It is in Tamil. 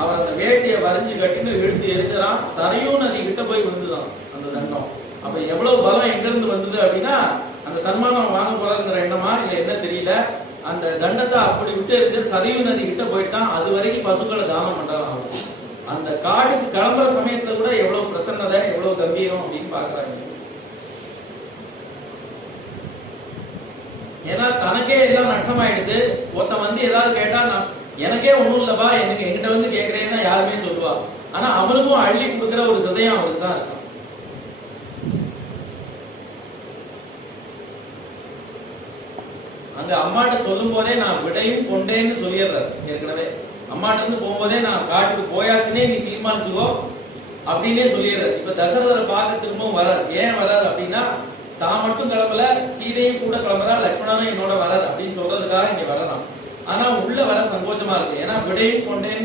அவர் அந்த வேட்டியை வரைஞ்சு கட்டின்னு இழுத்து எரிஞ்சான். சரையூ நதி கிட்ட போய் விழுந்துதான் அந்த தண்டம். அப்ப எவ்வளவு பலம் எங்க இருந்து வந்தது அப்படின்னா, அந்த சன்மானம் வாங்க போறாருங்கிற எண்ணமா இல்ல என்ன தெரியல, அந்த தண்டத்தை அப்படி விட்டு எடுத்து சரையூ நதி கிட்ட போயிட்டான். அது வரைக்கும் பசுக்களை தானம் பண்றான். அந்த காடுக்கு கிளம்புற சமயத்துல கூட எவ்வளவு பிரசன்னதை, எவ்வளவு கம்பீரம் அப்படின்னு பாக்குறாங்க. ஏன்னா தனக்கே எல்லாம் நஷ்டமாயிடுது. ஒருத்தன் வந்து ஏதாவது கேட்டா, எனக்கே ஒண்ணும் இல்லப்பா, எனக்கு என்கிட்ட வந்து கேட்கறேன்னு யாருமே சொல்லுவா. ஆனா அவனுக்கும் அள்ளி கொடுக்குற ஒரு ஹிருதயம் அவருக்கு தான் இருக்கும். அங்க அம்மாட்ட சொல்லும் போதே நான் விடையும் கொண்டேன்னு சொல்லிடுறாரு. ஏற்கனவே அம்மாட்ட இருந்து போகும்போதே நான் காட்டுக்கு போயாச்சுன்னே நீ தீர்மானிச்சுக்கோ அப்படின்னே சொல்லிடுறாரு. இப்ப தசரதரை பார்க்க திரும்பவும் வரார். ஏன் வராரு அப்படின்னா, தான் மட்டும் கிளம்பல, சீதையும் கூட கிளம்புறா, லட்சுமணனும் என்னோட வரார் அப்படின்னு சொல்றதுக்காக இங்க வரலாம். ஆனா உள்ள வர சங்கோச்சமா இருக்கு. ஏன்னா விடையும் கொண்டேன்னு